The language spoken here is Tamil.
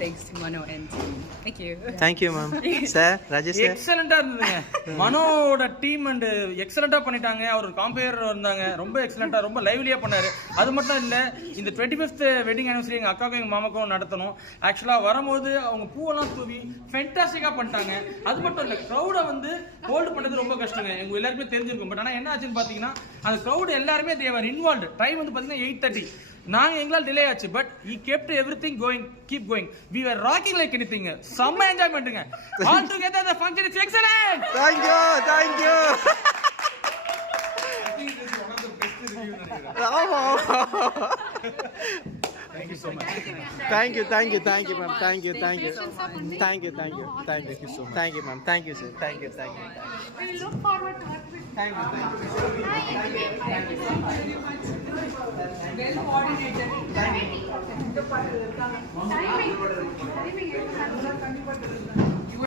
Thanks to Mano and team. Thank you. Thank you, ma'am. Sir, Rajesh sir. எக்ஸலண்டா இருந்ததுங்க. மனோட டீம் அண்ட் எக்ஸலண்டா பண்ணிட்டாங்க. அவர் காம்பேர் வந்தாங்க. ரொம்ப எக்ஸலண்டா ரொம்ப லைவ்லியா பண்ணாரு. அது மட்டும் இல்ல இந்த 25th வெட்டிங் ஆனிவர்சரி எங்க அக்காவுக்கும் எங்க மாமாக்கும் நடத்தணும். ஆக்சுவலா வரும்போது அவங்க பூவெல்லாம் தூவி ஃபென்டாஸ்டிக்கா பண்ணிட்டாங்க. அது மட்டும் இல்ல கிரௌட வந்து ஹோல்ட் பண்ணது ரொம்ப கஷ்டங்க. எங்க எல்லாருக்குமே தெரிஞ்சிருக்கும். பட் ஆனா என்ன ஆச்சுன்னு பாத்தீங்கன்னா அந்த கிரௌட் எல்லாருமே தேவர் இன்வால்வ்டு. டைம் வந்து பாத்தீங்கன்னா 8:30. நாங்க எங்களால் டிலே ஆச்சு. But he kept everything going, keep going. We were rocking like anything. செம்ம என்ஜாய்மெண்ட்டுங்க. All together the function is excellent. Thank you, thank you. I think this is one of the best reviews. Thank you so much. Thank you, thank you, thank you, ma'am. Thank you, thank you. Thank you, thank you. Thank you so much. Thank you, ma'am. Thank you, sir. Thank you, thank you. We look forward to work with you. Thank you, thank you. Thank you so much. Very much. Well coordinated. Timing.